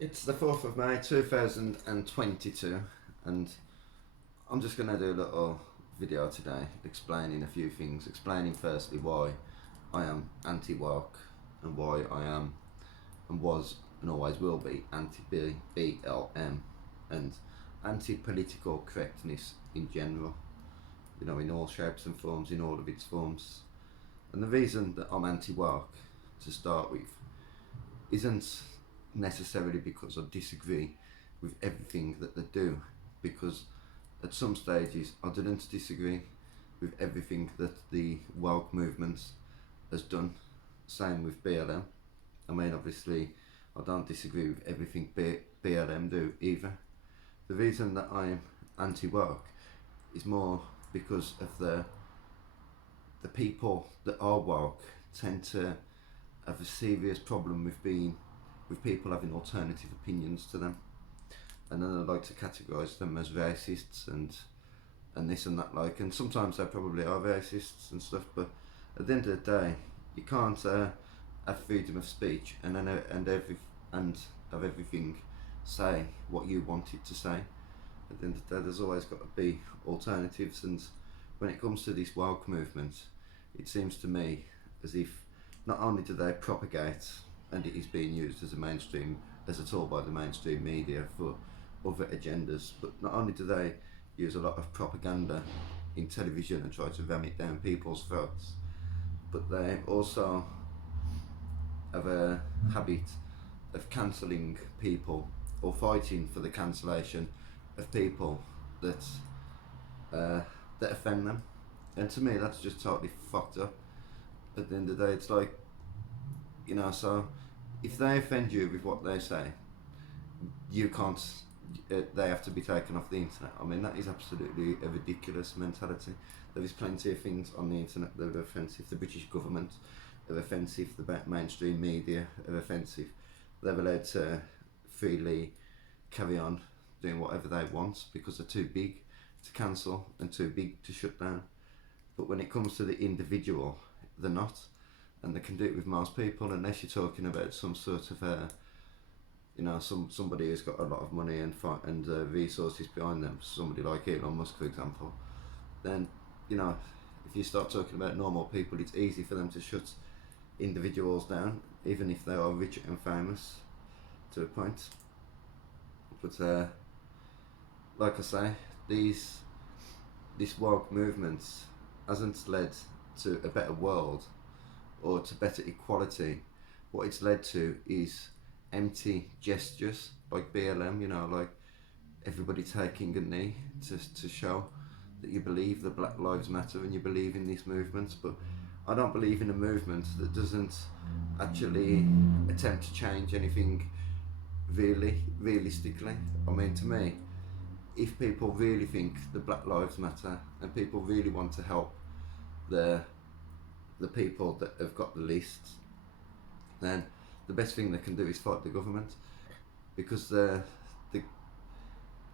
It's the 4th of May 2022, and I'm just going to do a little video today explaining a few things. Explaining firstly why I am anti woke and why I am and was and always will be anti BLM and anti political correctness in general, in all shapes and forms, in all of its forms. And the reason that I'm anti woke, to start with, isn't necessarily because I disagree with everything that they do, because at some stages I didn't disagree with everything that the woke movement has done. Same with BLM. I mean, obviously, I don't disagree with everything BLM do either. The reason that I'm anti-woke is more because of the people that are woke tend to have a serious problem with people having alternative opinions to them, and then I like to categorise them as racists and this and that, and sometimes they probably are racists and stuff, but at the end of the day, you can't have freedom of speech and have everything say what you want it to say. At the end of the day, there's always got to be alternatives, and when it comes to this woke movement, it seems to me as if not only do they propagate, and it is being used as a tool by the mainstream media for other agendas, but not only do they use a lot of propaganda in television and try to ram it down people's throats, but they also have a habit of cancelling people or fighting for the cancellation of people that that offend them. And to me, that's just totally fucked up. At the end of the day, it's like, so if they offend you with what they say, you can't. They have to be taken off the internet. I mean, that is absolutely a ridiculous mentality. There is plenty of things on the internet that are offensive. The British government are offensive. The mainstream media are offensive. They're allowed to freely carry on doing whatever they want because they're too big to cancel and too big to shut down. But when it comes to the individual, they're not, and they can do it with most people unless you're talking about some sort of somebody who's got a lot of money and resources behind them, somebody like Elon Musk, for example. Then, if you start talking about normal people, it's easy for them to shut individuals down, even if they are rich and famous, to a point. But like I say, this woke movement hasn't led to a better world or to better equality. What it's led to is empty gestures like BLM, like everybody taking a knee to show that you believe the Black Lives Matter and you believe in this movement. But I don't believe in a movement that doesn't actually attempt to change anything realistically. I mean, to me, if people really think the Black Lives Matter and people really want to help the people that have got the least, then the best thing they can do is fight the government, because the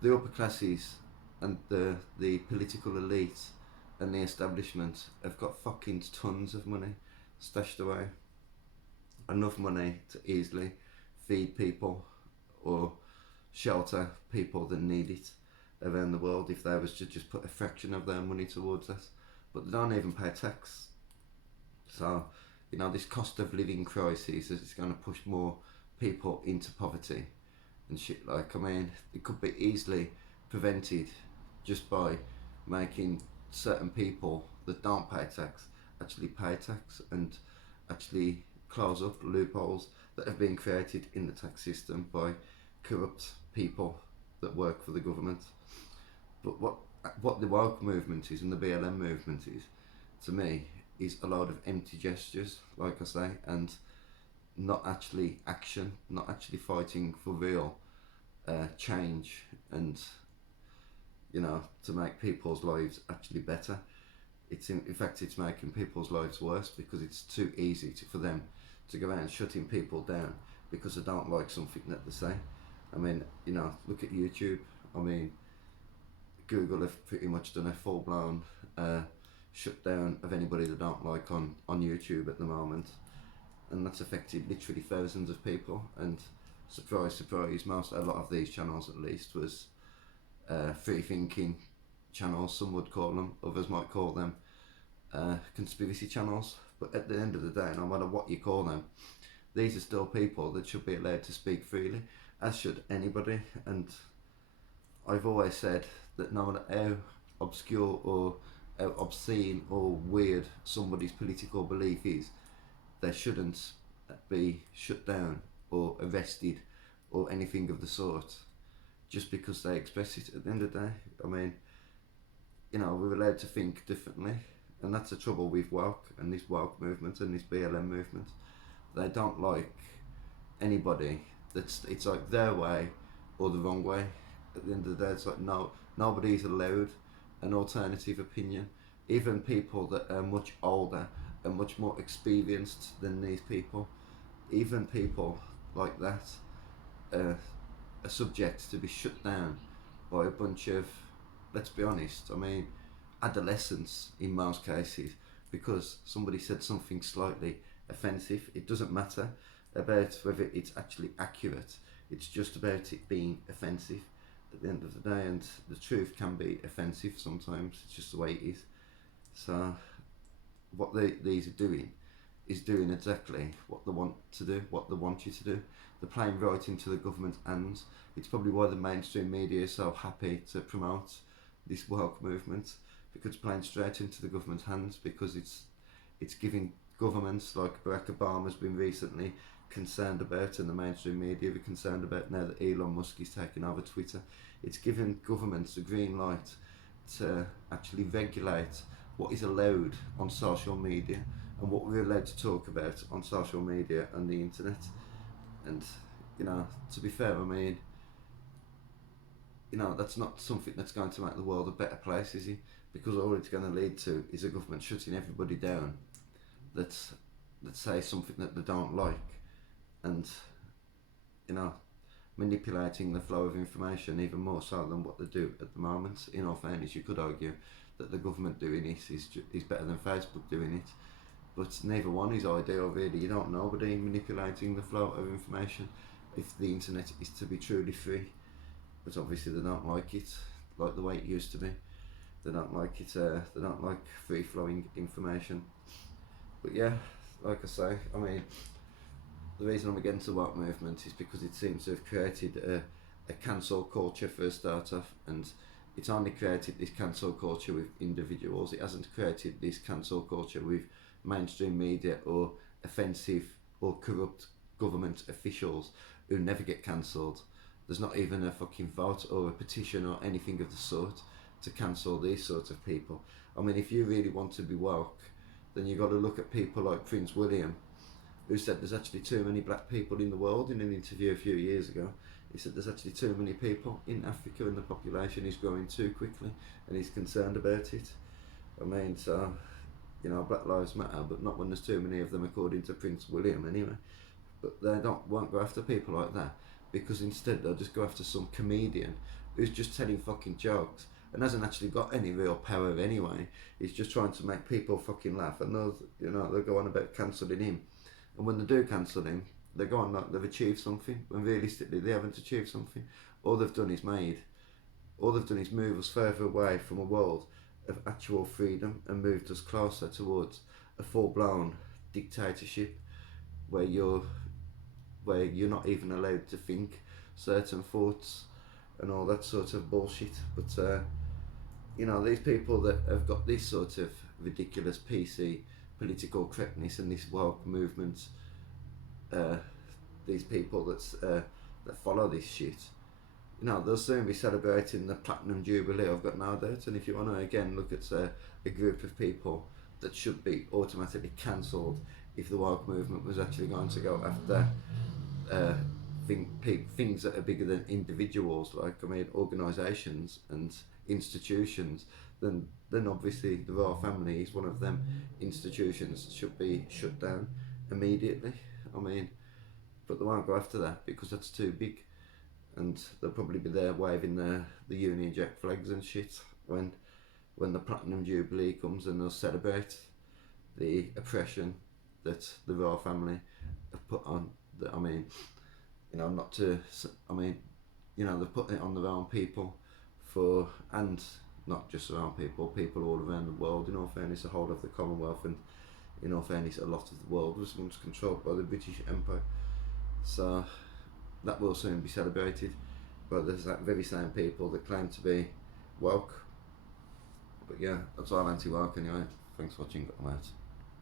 upper classes and the political elite and the establishment have got fucking tons of money stashed away, enough money to easily feed people or shelter people that need it around the world if they was to just put a fraction of their money towards us. But they don't even pay tax. So, this cost of living crisis is going to push more people into poverty and shit. I mean, it could be easily prevented just by making certain people that don't pay tax actually pay tax and actually close up loopholes that have been created in the tax system by corrupt people that work for the government. But what the woke movement is and the BLM movement is, to me, is a load of empty gestures, like I say, and not actually action, not actually fighting for real change and, to make people's lives actually better. It's in fact, it's making people's lives worse because it's too easy for them to go around shutting people down because they don't like something that they say. I mean, look at YouTube. I mean, Google have pretty much done a full-blown shutdown of anybody they don't like on YouTube at the moment, and that's affected literally thousands of people. And surprise, surprise, a lot of these channels at least was free thinking channels. Some would call them, others might call them conspiracy channels. But at the end of the day, no matter what you call them, these are still people that should be allowed to speak freely, as should anybody. And I've always said that no matter how obscure or how obscene or weird somebody's political belief is, they shouldn't be shut down or arrested or anything of the sort just because they express it. At the end of the day, I mean, we're allowed to think differently, and that's the trouble with woke and this woke movement and this BLM movement. They don't like anybody it's like their way or the wrong way. At the end of the day, it's like nobody's allowed an alternative opinion. Even people that are much older and much more experienced than these people, even people like that are subject to be shut down by a bunch of, let's be honest, I mean, adolescents in most cases, because somebody said something slightly offensive. It doesn't matter about whether it's actually accurate, it's just about it being offensive at the end of the day, and the truth can be offensive sometimes. It's just the way it is. So what these are doing is doing exactly what they want to do, what they want you to do. They're playing right into the government's hands. It's probably why the mainstream media is so happy to promote this woke movement, because it's playing straight into the government's hands, because it's giving governments like Barack Obama's been recently concerned about, and the mainstream media are concerned about now that Elon Musk is taking over Twitter. It's giving governments a green light to actually regulate what is allowed on social media and what we're allowed to talk about on social media and the internet. And to be fair, I mean, that's not something that's going to make the world a better place, is it? Because all it's going to lead to is a government shutting everybody down that say something that they don't like, and manipulating the flow of information even more so than what they do at the moment. In all fairness, you could argue that the government doing this is better than Facebook doing it, but neither one is ideal really. You don't know nobody manipulating the flow of information if the internet is to be truly free, but obviously they don't like it like the way it used to be. They don't like it, they don't like free flowing information. But yeah, like I say, I mean, the reason I'm against the woke movement is because it seems to have created a cancel culture for a start off, and it's only created this cancel culture with individuals. It hasn't created this cancel culture with mainstream media or offensive or corrupt government officials who never get cancelled. There's not even a fucking vote or a petition or anything of the sort to cancel these sorts of people. I mean, if you really want to be woke, then you've got to look at people like Prince William, who said there's actually too many black people in the world in an interview a few years ago. He said there's actually too many people in Africa and the population is growing too quickly, and he's concerned about it. I mean, so, Black Lives Matter, but not when there's too many of them, according to Prince William anyway. But they won't go after people like that, because instead they'll just go after some comedian who's just telling fucking jokes and hasn't actually got any real power anyway. He's just trying to make people fucking laugh, and they'll go on about cancelling him. And when they do cancel him, they go on like they've achieved something, when realistically they haven't achieved something. All they've done is move us further away from a world of actual freedom and moved us closer towards a full-blown dictatorship where you're not even allowed to think certain thoughts and all that sort of bullshit. But these people that have got this sort of ridiculous PC political correctness and this woke movement, these people that follow this shit, they'll soon be celebrating the Platinum Jubilee, I've got no doubt. And if you want to again look at a group of people that should be automatically cancelled if the woke movement was actually going to go after things that are bigger than individuals, like organisations and institutions, then obviously the royal family is one of them institutions, should be shut down immediately. But they won't go after that because that's too big, and they'll probably be there waving the Union Jack flags and shit when the Platinum Jubilee comes, and they'll celebrate the oppression that the royal family have put on. you know, not to, I mean, you know, they're putting it on their own people for, and not just around people all around the world. In all fairness, the whole of the Commonwealth, and in all fairness, a lot of the world was once controlled by the British Empire. So that will soon be celebrated. But there's that very same people that claim to be woke. But yeah, that's all anti-woke anyway. Thanks for watching. I'm out.